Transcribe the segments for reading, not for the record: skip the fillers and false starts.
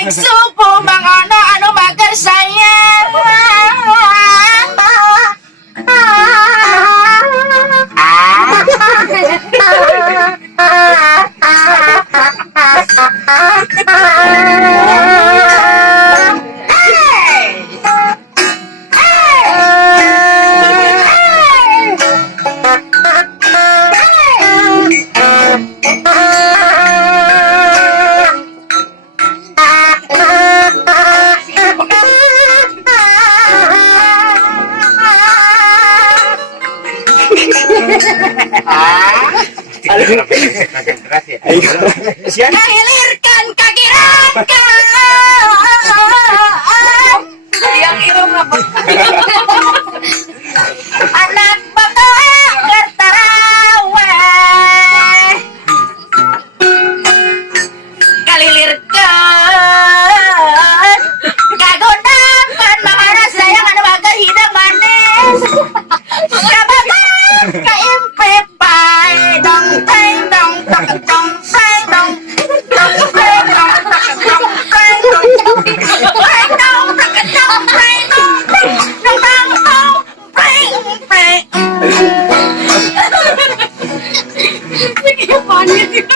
Maning supo bang ano magar saya. Kahilirkan kagirakan yang irung apa anak bapak kertaraweh kalilirkan kagonapan mangana sayang anu bager hidang manis kababa kaimpe pae dong teng dong tok dong teng dong dong teng dong tok dong teng dong teng dong tok dong teng dong dong dong dong teng teng ini panik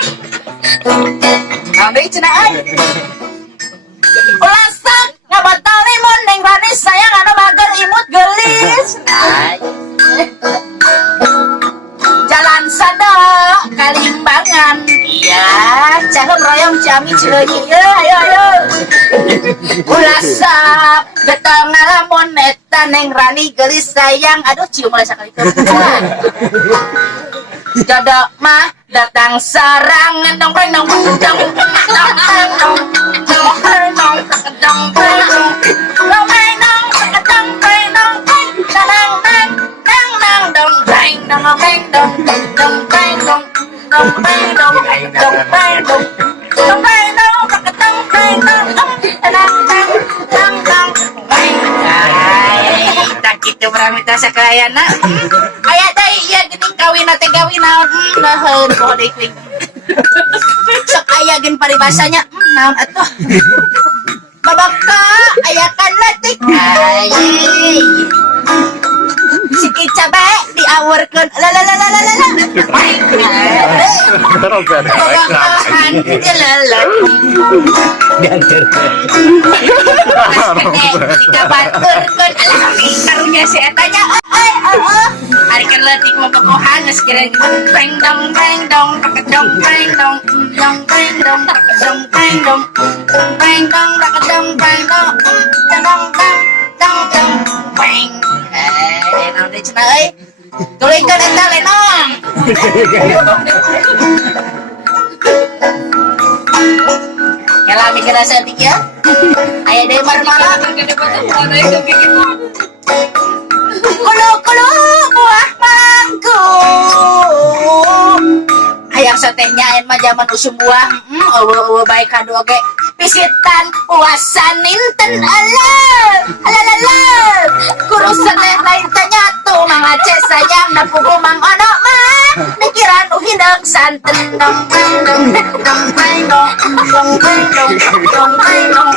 Ambil cenah ulasan ngabatal limun neng Rani sayang anu bager imut gelis jalan sada kalimbangan iya cahem royong cami cileunyi ayo ulasan getong ngalamun eta neng Rani gelis sayang aduh cium mulai sakali Dada mah datang sarangan dong dong dong dong dong dong dong dong dong gitu beramita sakayana aya deui ieu geuning kawin teh gawin naon naheun poho deui kuing sok aya geun paribasanya naon atuh babaka aya kan letik si kica bae diaweurkeun lalalalalalala babakahan jelalat dikabaturkeun karunya si etanya hari keur leutik mah bokohan geus kira peng dong peng dong dong peng dong dong peng dong dong peng dong peng dong dong peng dong dong dong dong peng naon deui cenah euy tulingkeun eta lenong Kela mikir setik ya aya deui marmala Kulu buah mangku hayang satehnya mah zaman usum buah eueuh baik kado oge pisitan puasan ninten alalala kurusan teh lain teh nyatu mang Aceh sayang da pugu mang ono mah pikiran uhindeng santen dong dong dong dong dong dong dong dong dong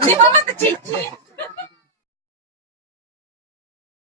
Di mana kecil?